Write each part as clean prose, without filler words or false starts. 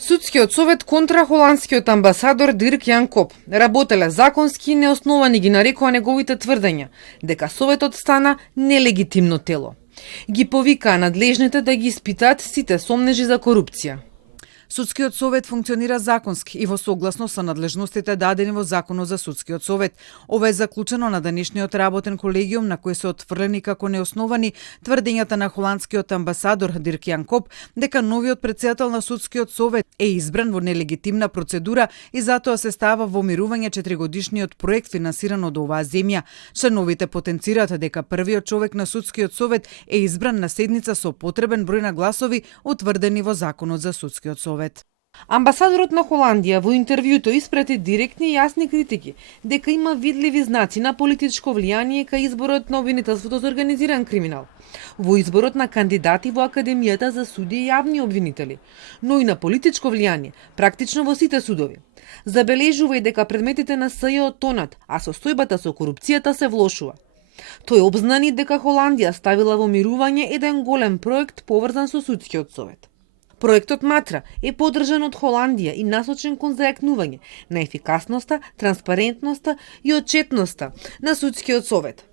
Судскиот совет контра холандскиот амбасадор Дирк Јан Коп работеле законски и неосновани ги нарекува неговите тврдења дека советот стана нелегитимно тело. Ги повикаа надлежните да ги испитаат сите сомнежи за корупција. Судскиот совет функционира законски и во согласност со надлежностите дадени во Законот за судскиот совет. Ова е заклучено на денешниот работен колегиум на кој се отфрлени како неосновани тврдењата на холандскиот амбасадор Дирк Јан Коп дека новиот претседател на судскиот совет е избран во нелегитимна процедура и затоа се става во мирување 4-годишниот проект финансиран од оваа земја. Членовите потенцираат дека првиот човек на судскиот совет е избран на седница со потребен број на гласови утврдени во Законот за судскиот совет. Амбасадорот на Холандија во интервјуто испрати директни и јасни критики дека има видливи знаци на политичко влијание кај изборот на обвинителството за организиран криминал, во изборот на кандидати во Академијата за суди и јавни обвинители, но и на политичко влијание практично во сите судови. Забележува и дека предметите на СЈО тонат, а состојбата со корупцијата се влошува. Тој обзнани дека Холандија ставила во мирување еден голем проект поврзан со судскиот совет. Проектот Матра е поддржан од Холандија и насочен кон зајакнување на ефикасноста, транспарентноста и отчетноста на судскиот совет.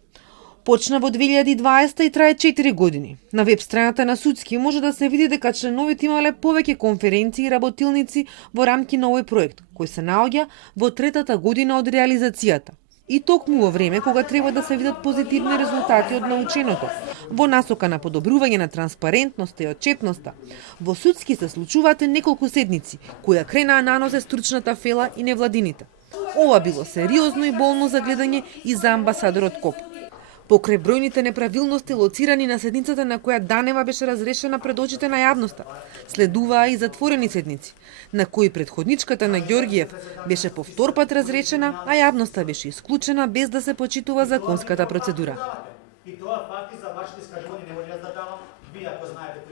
Почна во 2020 и трае 4 години. На веб страната на Судски може да се види дека членовите имале повеќе конференции и работилници во рамки на овој проект, кој се наоѓа во третата година од реализацијата. И токму во време кога треба да се видат позитивни резултати од наученото, во насока на подобрување на транспарентноста и отчетноста. Во Судски се случуваат неколку седници, која кренаа нанозе стручната фела и невладините. Ова било сериозно и болно за гледање и за амбасадорот Коп. Покрај бројните неправилности лоцирани на седницата на која Данева беше разрешена пред очите на јавноста, следуваа и затворени седници, на кои предходничката на Ѓоргиев беше повторпат разрешена, а јавноста беше исклучена без да се почитува законската процедура. И тоа факти за вашите искажувања не може да давам, вие ако знаете